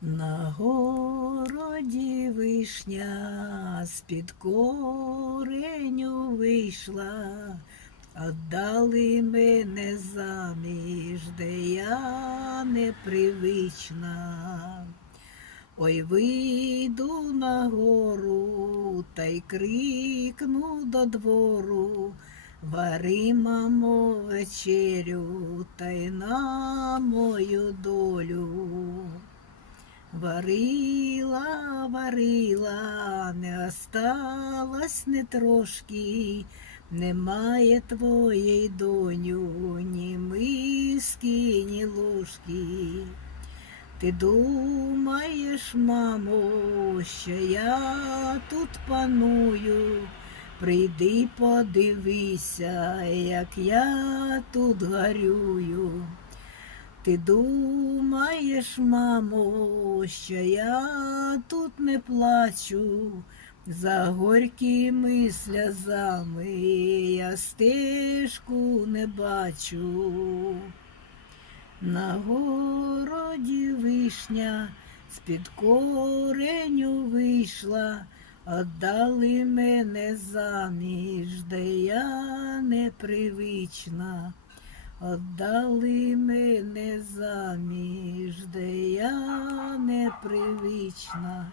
На городі вишня з-під кореню вийшла, Отдали мене заміж, де я непривична. Ой, вийду на гору та й крикну до двору. Вари, мамо, вечерю та й на мою долю. Варила, варила, не осталось не трошки, немає твоєї доню, ні миски, ні ложки. Ти думаєш, мамо, що я тут паную, прийди подивися, як я тут горюю. Ти думаєш, мамо, що я тут не плачу, за горькими сльозами я стежку не бачу. На городі вишня з-під кореню вийшла, Отдали мене заміж, де я непривична. Отдали мене заміж, де я непривична.